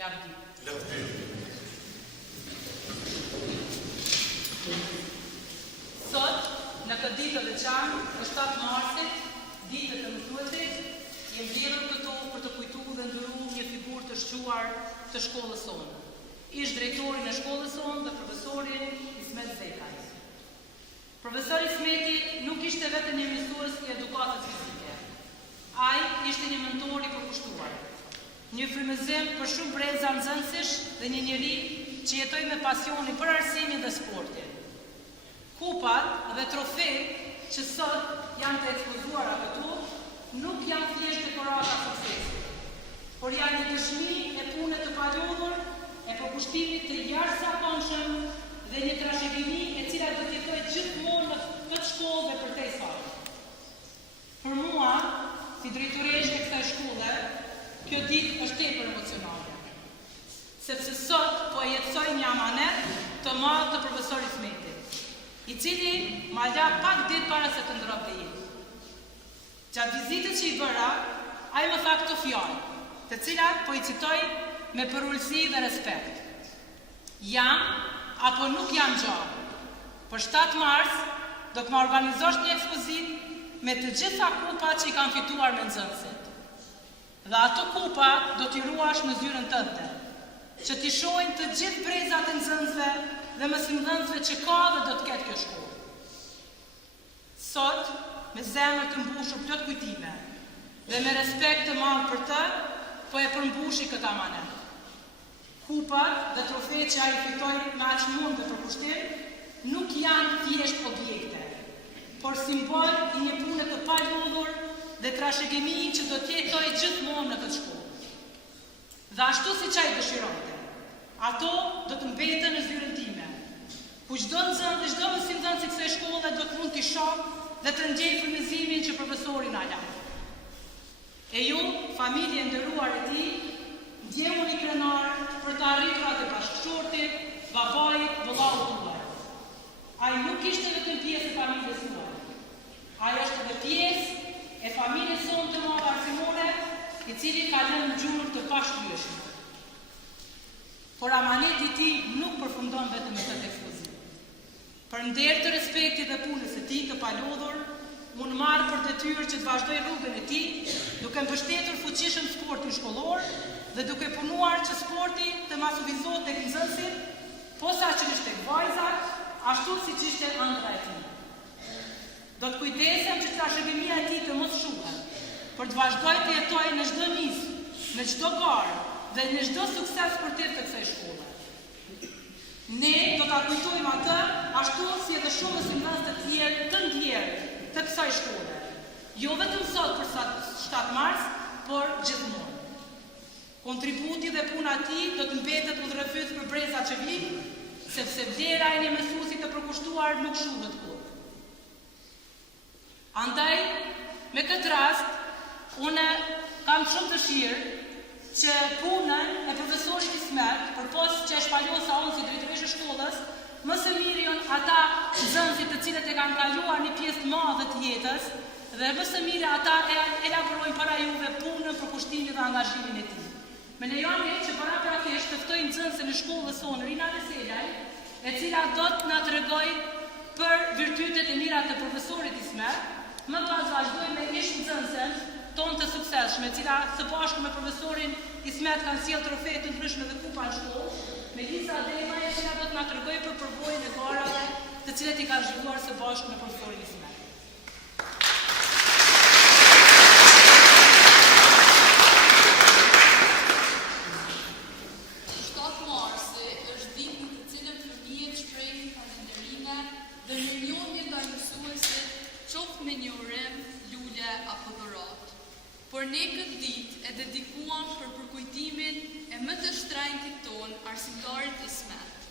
Lavdi. Sot, në këtë ditë të veçantë, të 7 marsit, ditë të mësuesit, jem mbledhur këtu për të kujtuar dhe nderuar një figurë të shquar të shkollës sonë. Ish drejtori në shkollës sonë dhe profesorin Ismet Zekaj. Profesori Ismeti nuk ishte vetëm një mësues i edukatës fizike. Ai ishte një mentor i përkushtuar, një frymëzim për shumë breza nxënësish dhe një njeri që jetoi me pasionin për arsimin dhe sportin. Kupat dhe trofejt që sot janë të ekspozuara këtu nuk janë thjesht dekorata suksesi, por janë një dëshmi e punës të palodhur, e përkushtimit të jashtëzakonshëm dhe një trashëgimi e cila do të jetojë gjithmonë në këtë shkollë dhe për te sot. Për mua, si drejtoresh e kësaj shkolle, kjo ditë është tepër emocionale, sepse sot po e jetësoj një amanet të madh të profesorit Ismetit, i cili ma la pak ditë para se të ndronte jetë. Gjatë vizitës që i bëra, ai më tha këto fjalë, të cilat po i citoj me përullësi dhe respekt. Jam apo nuk jam gjallë. Për 7 mars do të më organizosh një ekspozit me të gjitha kupat që i kanë fituar me nxënësit. Dhe ato kupa do t'i ruash në zyrën tënde, që t'i shohin të gjithë brezat e nxënësve dhe mësimdhënësve që ka dhe do të ketë kjo shkollë. Sot, me zemër të mbushur plot kujtime dhe me respekt të madh për të, po e përmbushi këtë amanet. Kupat dhe trofejt që ai fitoi me aq mund dhe përkushtim nuk janë thjesht objekte, por simbol i një pune të palodhur dhe trashëgimi që do të jetojë gjithmonë në këtë shkollë. Dhe ashtu siç ai dëshironte, ato do të mbeten në zyrën time, ku çdo nxënës dhe çdo mësimdhënës i kësaj shkolle do të mund t'i shohë dhe të ndjejë frymëzimin që profesori na la. E ju, familje nderuar e tij, ndjemuni krenar për të arritur atë bashkëshortit, babait, vëllaut tuaj. Ai nuk ishte vetëm pjesë e familjes tuaj. Ai është edhe pjesë e familjes sonë të madhe arsimore, i cili ka lënë gjurmë të pashlyeshme. Por amaneti i tij nuk përfundon vetëm me këtë ekspozit. Për nder të respektit dhe punës së tij të palodhur, unë marrë për detyrë që të vazhdoj rrugën e tij, duke mbështetur fuqishëm sportin shkollor dhe duke punuar që sporti të masivizohet tek nxënësit, posaçërisht tek vajzat, ashtu siç ishte ëndra e tij. Do të kujdesem që trashëgimia e tij të mos shuhet, për të vazhdoj të jetoj në çdo nismë, në çdo garë dhe në çdo sukses sportiv të kësaj shkolle. Ne do ta kujtojmë atë ashtu si edhe shumë mësimdhënës të tjerë të ndjerë të kësaj shkolle. Jo vetëm sot për 7 mars, por gjithmonë. Kontributi dhe puna e tij do të mbetet udhërrefyes për brezat që vijnë, sepse vlera e një mësuesi të përkushtuar nuk shuhet kurrë. Andaj, me këtë rast, unë kam shumë dëshirë që punën e profesorit Ismet, përpos që e shpaljosa unë si drejtoresh e shkollës, më së miri janë ata nxënësit të cilët e kanë kaluar një pjesë të madhe të jetës dhe më së miri ata e elaborojnë para juve punën, përkushtimin dhe angazhimin e tij. Me lejoni që paraprakisht të ftoj nxënëse në shkollës sonë Rina Leselaj, e cila do të na tregojë për virtytet e mira të profesorit Ismet, më pas vazhdojmë me ish nxënësen tonë të suksesshme, e cila së bashku me profesorin Ismet kanë sjellë trofe të ndryshme dhe kupa në shkollë, me Liza Dema, e cila do të na tregojë për përvojën e garave të cilat i kanë zhvilluar së bashku me profesorin Ismet. Por ne këtë ditë e dedikuam për përkujtimin e më të shtrenjtit ton, arsimtarit Ismet.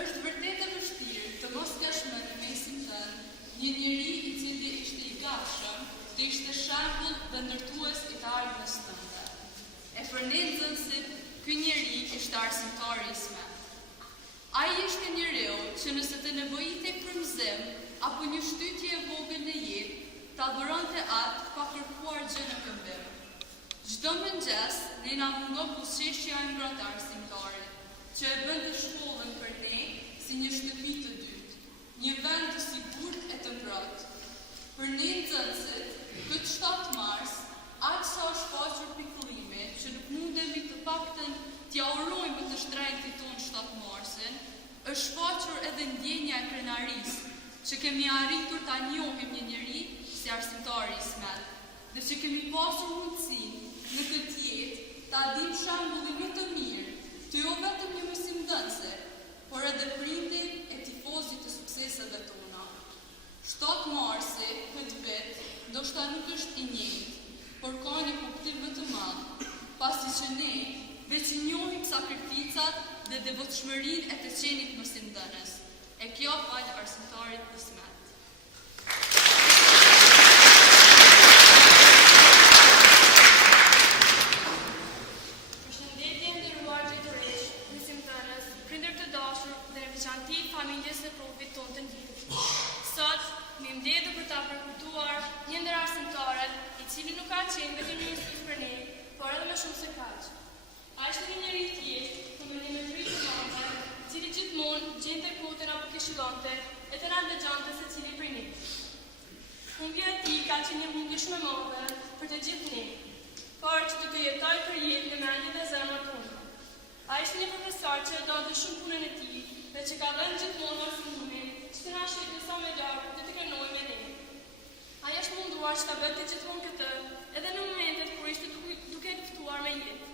Është vërtet e vështirë të mos kesh në mesin tënd një njeri i cili ishte i gatshëm, të ishte shembull dhe ndërtues i të ardhmës tënde. E për ne nxënësit, ky njeri ishte arsimtari Ismet. Ai ishte njeriu që nëse të nevojitej frymëzim apo një shtytje e vogël në jetë, ta dhuronte atë pa kërkuar gjë në këmbim. Çdo mëngjes ne ne na mungo buzëqeshja e ngrohtë arsimtare, që e bën të shkollën për ne si një shtëpi të dytë, një vend të sigurt e të ngrohtë. Për ne nxënësit, këtë 7 mars, aq sa është shfaqur pikëllime që nuk mundemi të paktën t'ja urojmë të shtrenjtë tonë 7 marsin, është shfaqur edhe ndjenja e krenarisë, që kemi arritur ta njohim një njeri si arsimtari Ismet, dhe që kemi pasur mundësinë në këtë jetë ta dim shembullin më të mirë të jo vetëm një mësimdhënëse, por edhe prindin e tifozit të sukseseve tona. 7 marsi këtë vit ndoshta nuk është i njëjtë, por ka një kuptim më të madh, pasi që ne veç njohim sakrificat dhe devotshmërinë e të qenit mësimdhënës. E kjo fal arsimtarit Ismet. Përshëndetje nderuar drejtoresh, mësimdhënës, prindër të dashur dhe në veçanti familjes së provit tonë të ndjerit. Sot më mbledh për ta përkujtuar një ndër arsimtarët, i cili nuk ka qenë vetëm një mësues për ne, por edhe më shumë se kaq. Ai ishte një njeri i thjeshtë, me mendim të madhe, i cili gjithmonë gjente kohën apo këshillonte e të na ndëgjonte secili prej ne. Humbja e tij ka qenë një humbje shumë e madhe për të gjithë ne, por që të jetoj për jetë në mendjen dhe zemrën tonë. Ai ishte një profesor që donte shumë punën e tij dhe që ka dhënë gjithmonë maksimumin që të na shëjë sa më larg dhe të krenojë me ne. Ai është munduar që ta bëte gjithmonë këtë, edhe në momentet kur ishte duke luftuar me jetë.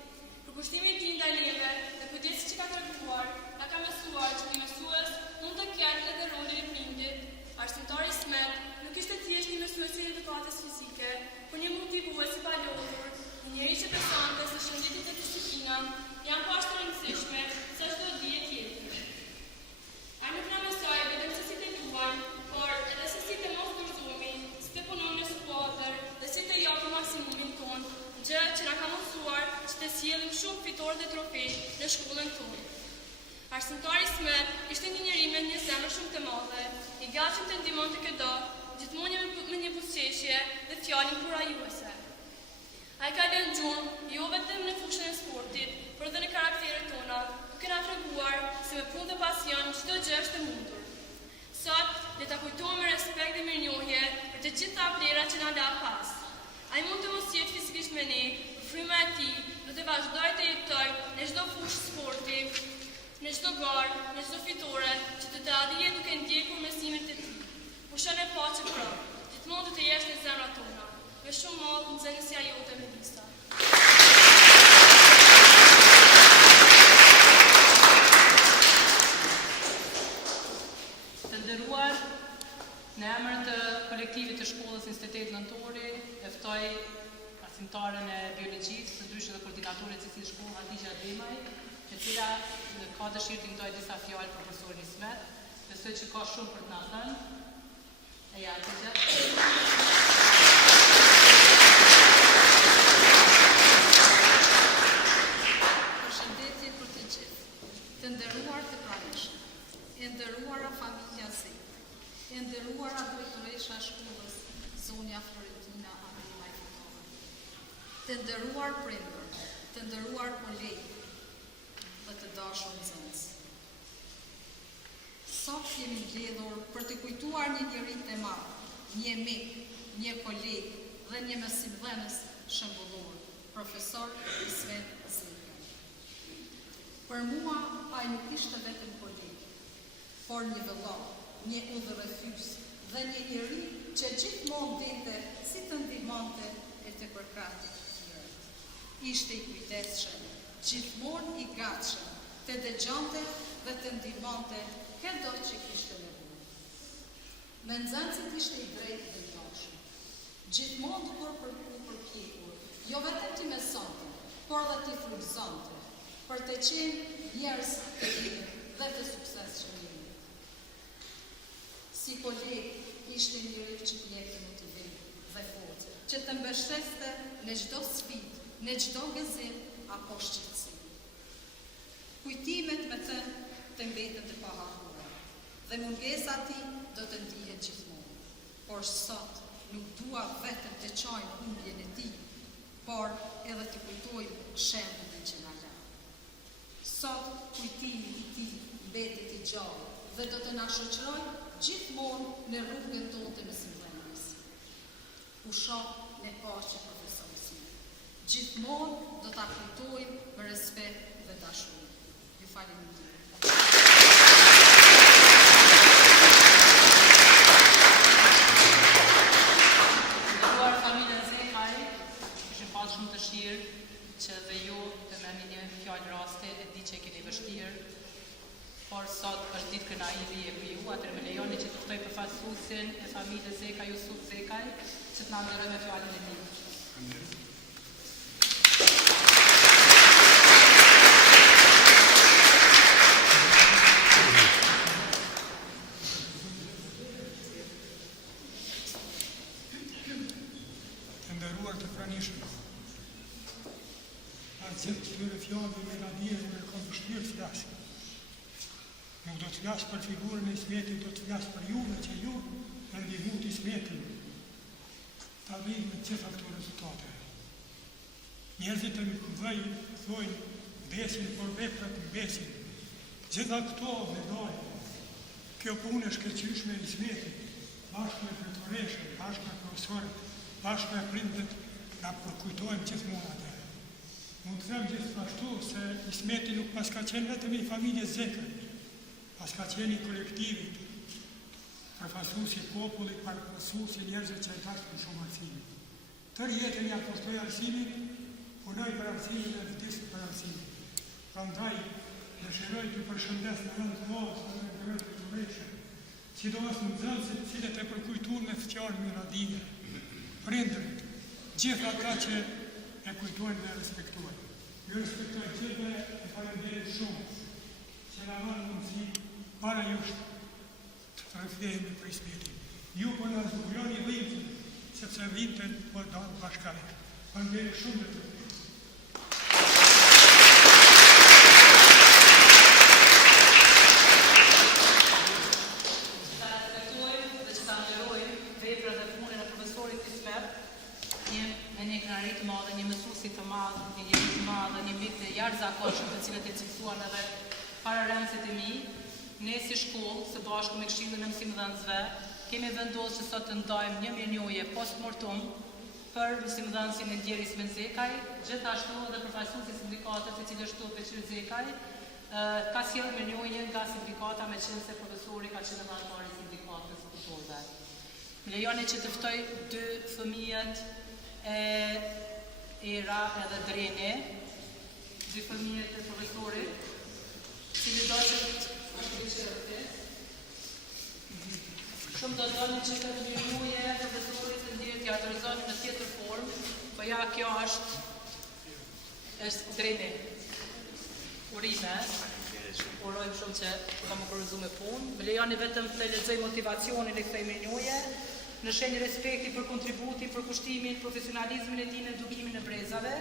Përkushtimi i tij ndaj neve dhe kujdesi që ka treguar, na ka mësuar që një mësues mund të ketë edhe rolin e prindit. Arsimtari Ismet nuk ishte thjesht një mësues i edukatës fizike, por një motivues i palodhur, një njeri që besonte se shëndeti dhe disiplina janë po ashtu të rëndësishme sa çdo dije tjetër. Ai nuk na mësoi vetëm se si të luajmë, por edhe se si të mos dorëzohemi, si të punojmë në skuadër dhe si të japim maksimumin tonë, gjë që na ka mundsuar që të sjellim shumë fitore dhe trofe në shkollën tonë. Arsimtari Ismet ishte një njeri me një zemër shumë të madhe, i gatshëm të ndihmonte çdo, gjithmonë me një buzëqeshje dhe fjalën kurajuese. Ai ka lënë gjurmë jo vetëm në fushën e sportit, por edhe në karakteret tona, duke na treguar se me punë dhe pasion çdo gjë është e mundur. Sot le ta kujtojmë me respekt dhe mirënjohje për të gjitha vlerat që na la pas. Ai mund të mos jetë fizikisht me ne, por fryma e tij do të vazhdojë të jetojë në çdo fushë sporti, në çdo garë, në çdo fitore, që të adhije duke ndjekur mësimet e tij. Pushon e paqe pra, gjithmonë të jesh në zemrat tona. Me shumë madh nxënësja jote Melisa. Të nderuar, në emër të kolektivit të shkollës Institut Nëntori, e ftoj arsimtaren e biologjisë, së ndryshe dhe koordinatorit të këtij shkolle Hadixha Demaj, e cila ka dëshirë të ndojë disa fjalë për profesorin Ismet. Besoj që ka shumë për të na thënë. E ja, Përshëndetje për të gjithë, të nderuar të pranishëm, e nderuara familja Zet, e nderuara drejtoresha shkollës Zonja Florentina Andrimaj Fitore, të nderuar prindër, të nderuar kolegë dhe të dashur nxënës. Sot jemi mbledhur për të kujtuar një njeri të madh, një mik, një kolegë dhe një mësimdhënës shembullor, profesor Ismet Zeka. Për mua, ai nuk ishte vetëm kolegë, por një vëllai, një udhërrëfyes dhe një njeri që gjithmonë dinte si të ndihmonte e të përkrahte të tjerët. Ishte i kujdesshëm, gjithmonë i gatshëm, të dëgjonte dhe të ndihmonte këdo që kishte nevojë. Me nxënësit ishte i drejtë dhe i dashur. Gjithmonë të përpjekur, jo vetëm të mësonte, por dhe të frymëzonte, për të qenë njerëz të mirë dhe të suksesshëm në jetë. Si kolegë ishte njëri që të jepte motivim dhe forcë, që të mbështeste në çdo sfidë, në çdo gëzim apo shqetësim. Kujtimet me të mbeten të paharruara dhe mungesa e tij do të ndihet gjithmonë. Por sot nuk dua vetëm të çoj humbjen e tij, por edhe të kujtoj respektojmë shembullin që na la. Sot kujtimi i tij mbetet i gjallë dhe do të na shoqërojë gjithmonë në rrugën tonë të mësimdhënies. U shoh në paqe profesorit Smith. Gjithmonë do ta kujtojmë me respekt dhe dashuri. Ju falenderoj. Shumë të shirë që dhe ju të me një fjallë raste e di që e keni vështirë, por sot është ditë kënaqësie për ju, atër me lejoni që të ftoj përfaqësuesin e familjes Zekaj, Jusuf Zekaj, që të na nderojë me fjallën e tij. Të nderuar të pranishëm, që të këtyre fjallëve me na dije unë e kam vështirë të flasë. Nuk do të flasë për figurën e Ismetit, do të flasë për juve që ju e ndihmut Ismetin të arrinë me gjitha këto rezultate. Njerëzit e mëdhej thojnë vdesin, por veprat mbesin. Gjitha këto medalje, kjo punë e shkëlqyeshme e Ismetit, bashkë me drejtoreshën, bashkë me profesorët, bashkë me prindët, na përkujtojmë gjithmonë atë. Mund të them gjithashtu se Ismeti nuk pas ka qenë vetëm i familjes Zekaj, pas ka qenë i kolektivit, përfaqësuesi i popullit, përfaqësuesi i njerëzve që e dashnin shumë arsimin. Tërë jetën ja poshtoi arsimin, punoi për arsimin e vdes për arsimin. Prandaj dëshiroj të përshëndes në rënd të mos dhe në rënd të tureshën, sidomos nxënësit të cilët e përkujtuan me fqarë miradine, prindërit, gjithë ata që e kujtojnë dhe respektojnë. Ju respektojnë gjithë dhe e falenderit shumë që na dhanë mundësi para jush të rrëfjehemi për Ismetin. Ju po na zbukuroni dhimbjen, sepse dhimbjen po danë bashkërit. Falenderit shumë dhe të të madhë, një jetë të madhë, një mik të jashtëzakonshëm të cilët e cilësuan edhe pararendësit e mi, ne si shkollë, së bashku me këshillën e mësimdhënësve, kemi vendosur që sot të ndajmë një mirënjohje post-mortem për mësimdhënësin e Ndjeri Ismet Zekaj, gjithashtu edhe përfaqësuesi i sindikatës, i cili është Beqir Zekaj, ka sjellë mirënjohje nga sindikata me qenë se profesori ka qenë anëtar i sindikatës së tutorëve. Më lejoni që të ftoj dy fëmijët e Era edhe Drene, dy fëmijët e profesorit, cili do që është Beqirëti. Shumë do doni që të mirënjohje profesorit të Ndjerit t'ja autorizoni në tjetër formë, po ja kjo është Drene. Urime, urojmë shumë që kam më përëzu me punë. Më lejoni vetëm të lexoj motivacionin e kësaj mirënjohje, në shenjë respekti për kontributin, për kushtimin, profesionalizmin e tij në edukimin e brezave,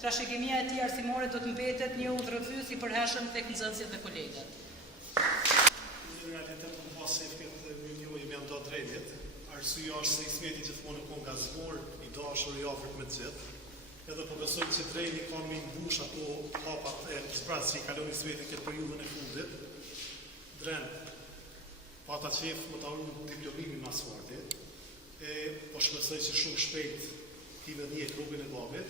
trashëgimia e tij arsimore do të mbetet një udhëheqës i përhershëm tek nxënësit dhe kolegët. Në realitet unë pas se këtë mirënjohje me ndo drejtit, arsyeja është se Ismeti gjithmonë ka gazmor, i dashur i afërt me të gjithë, edhe po besoj që Drejni ka me mbush ato hapat e zbrazë që i kalon Ismeti këtë periudhën e fundit. Dren, pata qef më të arru diplomimin në asfartit, po shpresoj që shumë shpejt t'i vedhje klubin e babit.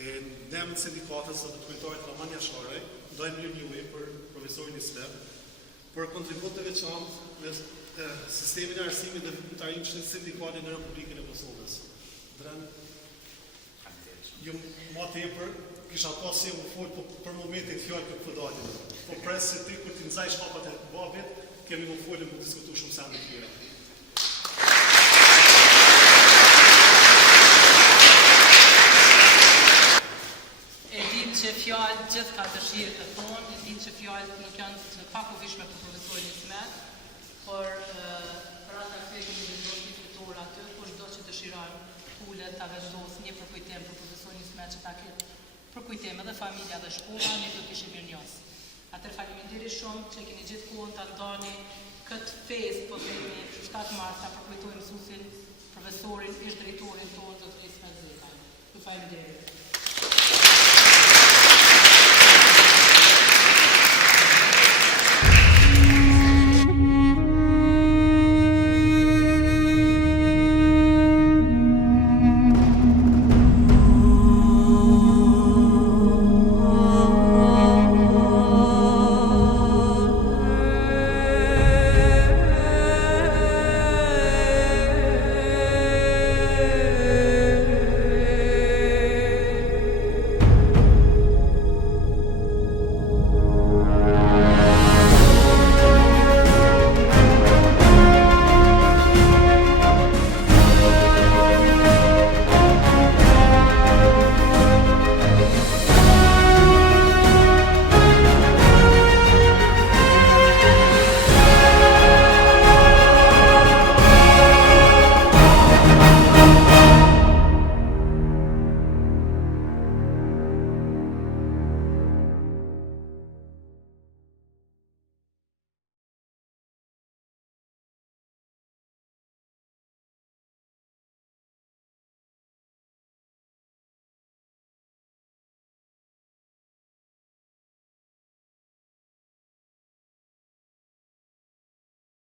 Ne në sindikatës së të kujtojt Raman Jasharaj, ndajmë mirënjohje për profesorin Ismet, për kontribut të veçantë me sistemin e arsimit dhe vëmëtarimshëm të sindikatit në Republikën e Kosovës. Dren, ju ma tepër kisha pas se më folë për momentin fjallë këtë përdajnë. Po presë se ti kur t'i nëzaj shkapat e babit, kemi më folë më diskutu shumë sende tjera. Që fjallë gjithë ka dëshirë të thonë, e din që fjallë nuk janë të pakuvishme për profesorin Ismet, por për ata këtë kemi vendosur një fitur aty, kur çdo që dëshiron ullet ta vendos një përkujtim për profesorin Ismet që ta ketë përkujtim edhe familja dhe shkolla, ne do të ishim mirënjohës. Atëherë faleminderit shumë që keni gjithmonë ta ndani këtë festë, po themi 7 mars ta përkujtojmë mësuesin, profesorin, ish drejtorin tonë, doktor Ismet Zekaj. Ju falenderoj.